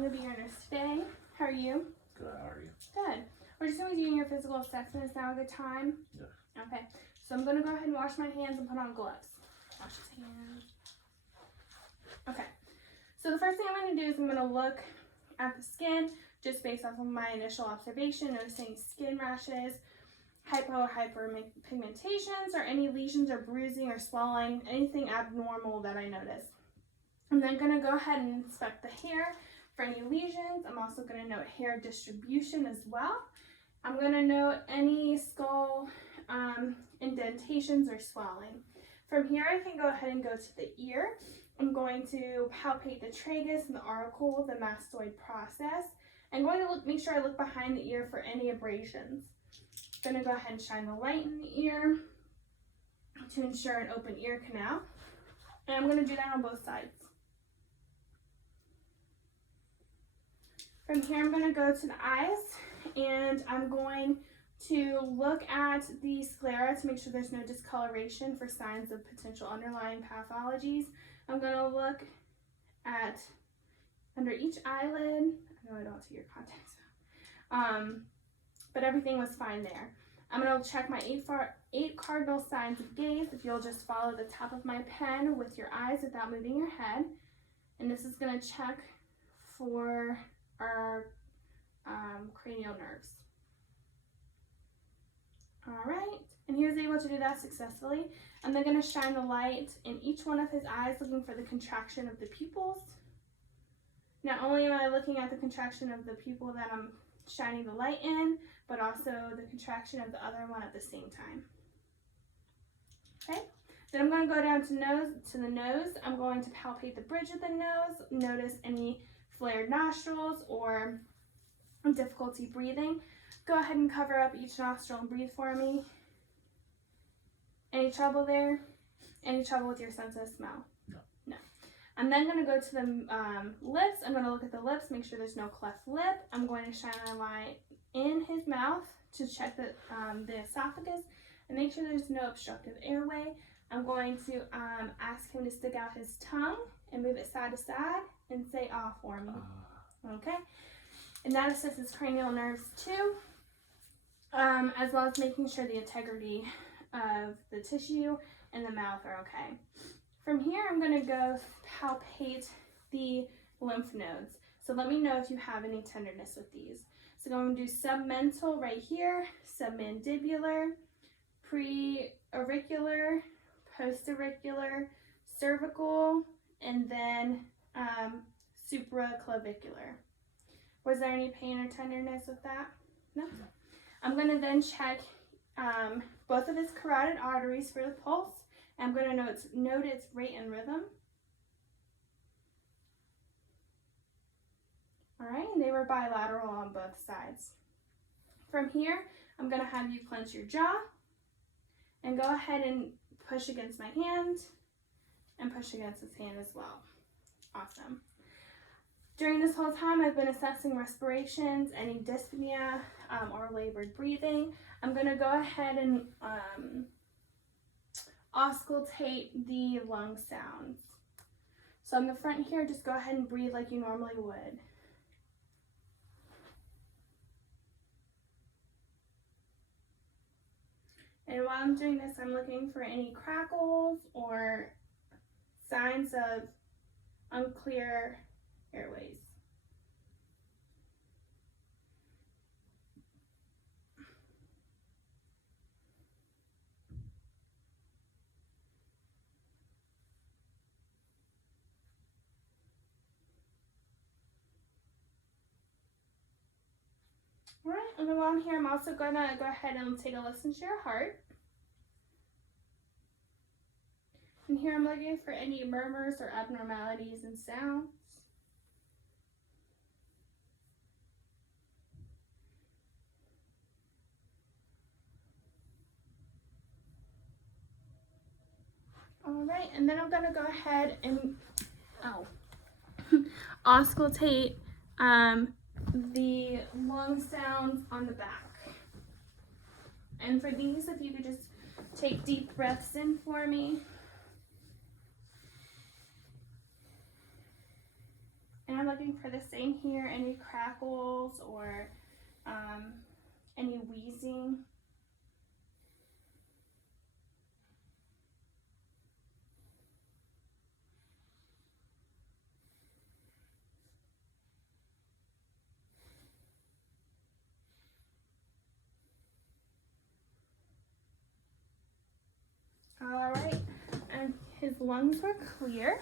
I'm going to be your nurse today. How are you? Good, how are you? Good. We're just going to be doing your physical assessment. Is now a good time? Yes. Okay. So I'm going to go ahead and wash my hands and put on gloves. Wash his hands. Okay. So the first thing I'm going to do is I'm going to look at the skin just based off of my initial observation, noticing skin rashes, hyperpigmentations, or any lesions or bruising or swelling, anything abnormal that I notice. I'm then going to go ahead and inspect the hair for any lesions. I'm also going to note hair distribution as well. I'm going to note any skull indentations or swelling. From here, I can go ahead and go to the ear. I'm going to palpate the tragus and the auricle, the mastoid process. I'm going to make sure I look behind the ear for any abrasions. I'm going to go ahead and shine the light in the ear to ensure an open ear canal. And I'm going to do that on both sides. From here, I'm going to go to the eyes, and I'm going to look at the sclera to make sure there's no discoloration for signs of potential underlying pathologies. I'm going to look at under each eyelid. I know I don't see your contacts, but everything was fine there. I'm going to check my 8 cardinal signs of gaze. If you'll just follow the top of my pen with your eyes without moving your head. And this is going to check for our cranial nerves. All right, and he was able to do that successfully. I'm then going to shine the light in each one of his eyes, looking for the contraction of the pupils. Not only am I looking at the contraction of the pupil that I'm shining the light in, but also the contraction of the other one at the same time. Okay, then I'm going to go down to the nose. I'm going to palpate the bridge of the nose, notice any flared nostrils or difficulty breathing. Go ahead and cover up each nostril and breathe for me. Any trouble there? Any trouble with your sense of smell? No. No. I'm then going to go to the lips. I'm going to look at the lips, make sure there's no cleft lip. I'm going to shine my light in his mouth to check the esophagus and make sure there's no obstructive airway. I'm going to ask him to stick out his tongue and move it side to side and say "ah" for me. Okay? And that assesses cranial nerves too, as well as making sure the integrity of the tissue and the mouth are okay. From here, I'm going to go palpate the lymph nodes. So let me know if you have any tenderness with these. So I'm going to do submental right here, submandibular, pre-auricular, post-auricular, cervical, and then supraclavicular. Was there any pain or tenderness with that? No? I'm going to then check both of his carotid arteries for the pulse. I'm going to note its rate and rhythm. All right, and they were bilateral on both sides. From here, I'm going to have you clench your jaw and go ahead and push against my hand and push against his hand as well. Awesome. During this whole time, I've been assessing respirations, any dyspnea or labored breathing. I'm going to go ahead and auscultate the lung sounds. So on the front here, just go ahead and breathe like you normally would. And while I'm doing this, I'm looking for any crackles or signs of unclear airways. All right, and then while I'm here, I'm also gonna go ahead and take a listen to your heart. And here I'm looking for any murmurs or abnormalities in sounds. All right, and then I'm gonna go ahead and auscultate the lung sounds on the back. And for these, if you could just take deep breaths in for me. And looking for the same here. Any crackles or any wheezing? All right, and his lungs were clear.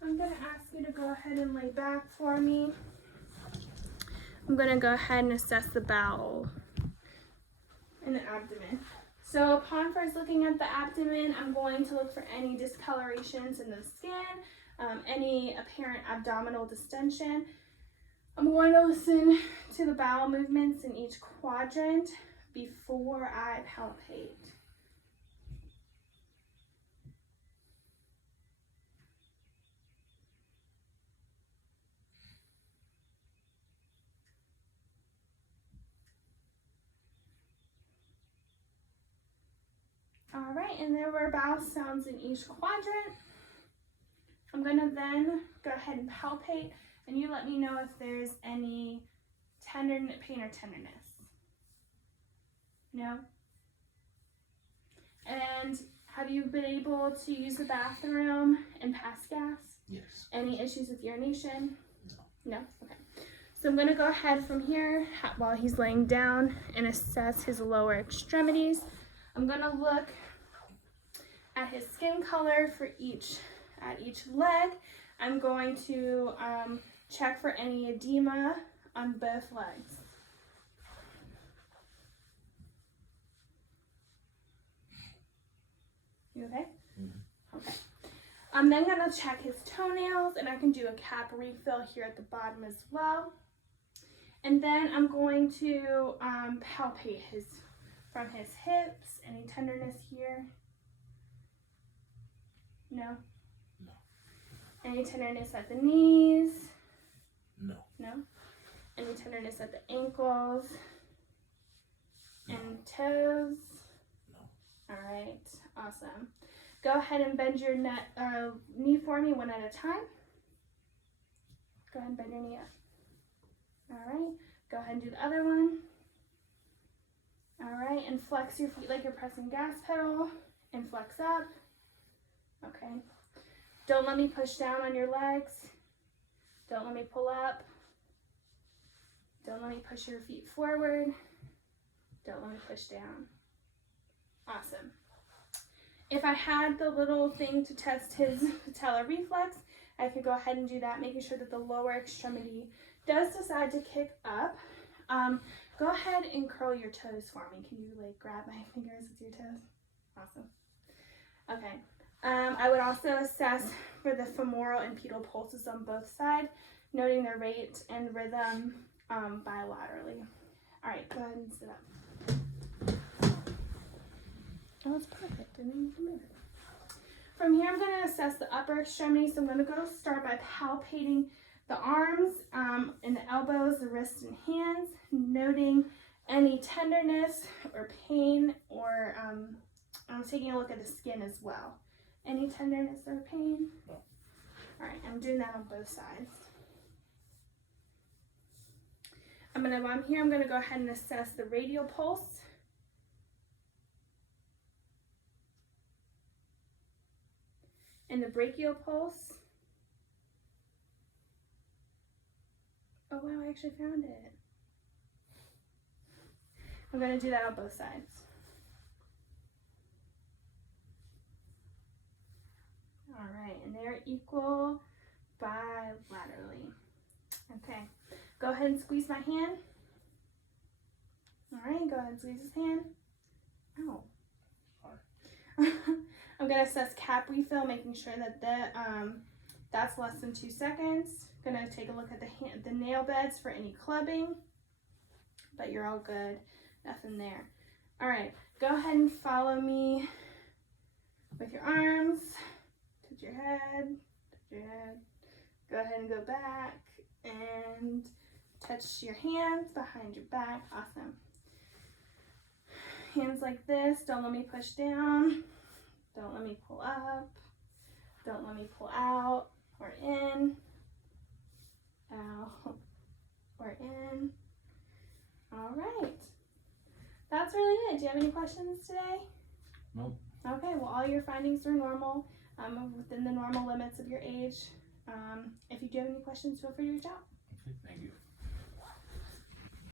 I'm gonna ask you to go ahead and lay back for me. I'm gonna go ahead and assess the bowel and the abdomen. So upon first looking at the abdomen, I'm going to look for any discolorations in the skin, any apparent abdominal distension. I'm going to listen to the bowel movements in each quadrant before I palpate. All right, and there were bowel sounds in each quadrant. I'm gonna then go ahead and palpate, and you let me know if there's any pain or tenderness. No? And have you been able to use the bathroom and pass gas? Yes. Any issues with urination? No. No? Okay. So I'm gonna go ahead from here while he's laying down and assess his lower extremities. I'm gonna look at his skin color for each leg. I'm going to check for any edema on both legs. You okay? Mm-hmm. Okay. I'm then gonna check his toenails, and I can do a cap refill here at the bottom as well. And then I'm going to palpate from his hips. Any tenderness here? No? No. Any tenderness at the knees? No. No? Any tenderness at the ankles? No. And toes? No. All right, awesome. Go ahead and bend your knee for me one at a time. Go ahead and bend your knee up. All right, go ahead and do the other one. All right, and flex your feet like you're pressing gas pedal, and flex up. Okay, don't let me push down on your legs. Don't let me pull up. Don't let me push your feet forward. Don't let me push down. Awesome. If I had the little thing to test his patellar reflex, I could go ahead and do that, making sure that the lower extremity does decide to kick up. Go ahead and curl your toes for me. Can you like grab my fingers with your toes? Awesome. Okay. I would also assess for the femoral and pedal pulses on both sides, noting their rate and rhythm bilaterally. All right, go ahead and sit up. Oh, it's perfect. Didn't even move it. From here, I'm going to assess the upper extremity. So I'm going to start by palpating the arms and the elbows, the wrists and hands, noting any tenderness or pain, or I'm taking a look at the skin as well. Any tenderness or pain? No. All right, I'm doing that on both sides. While I'm here, I'm going to go ahead and assess the radial pulse. And the brachial pulse. Oh wow, I actually found it. I'm going to do that on both sides. All right, and they're equal bilaterally. Okay, go ahead and squeeze my hand. All right, go ahead and squeeze his hand. Ow. Sorry. I'm going to assess cap refill, making sure that that's less than 2 seconds. I'm going to take a look at the nail beds for any clubbing, but you're all good. Nothing there. All right, go ahead and follow me with your arms. Touch your head. Touch your head. Go ahead and go back and touch your hands behind your back. Awesome. Hands like this. Don't let me push down. Don't let me pull up. Don't let me pull out or in. Do you have any questions today? Nope. Okay, well, all your findings are normal, within the normal limits of your age. If you do have any questions, feel free to reach out. Okay, thank you.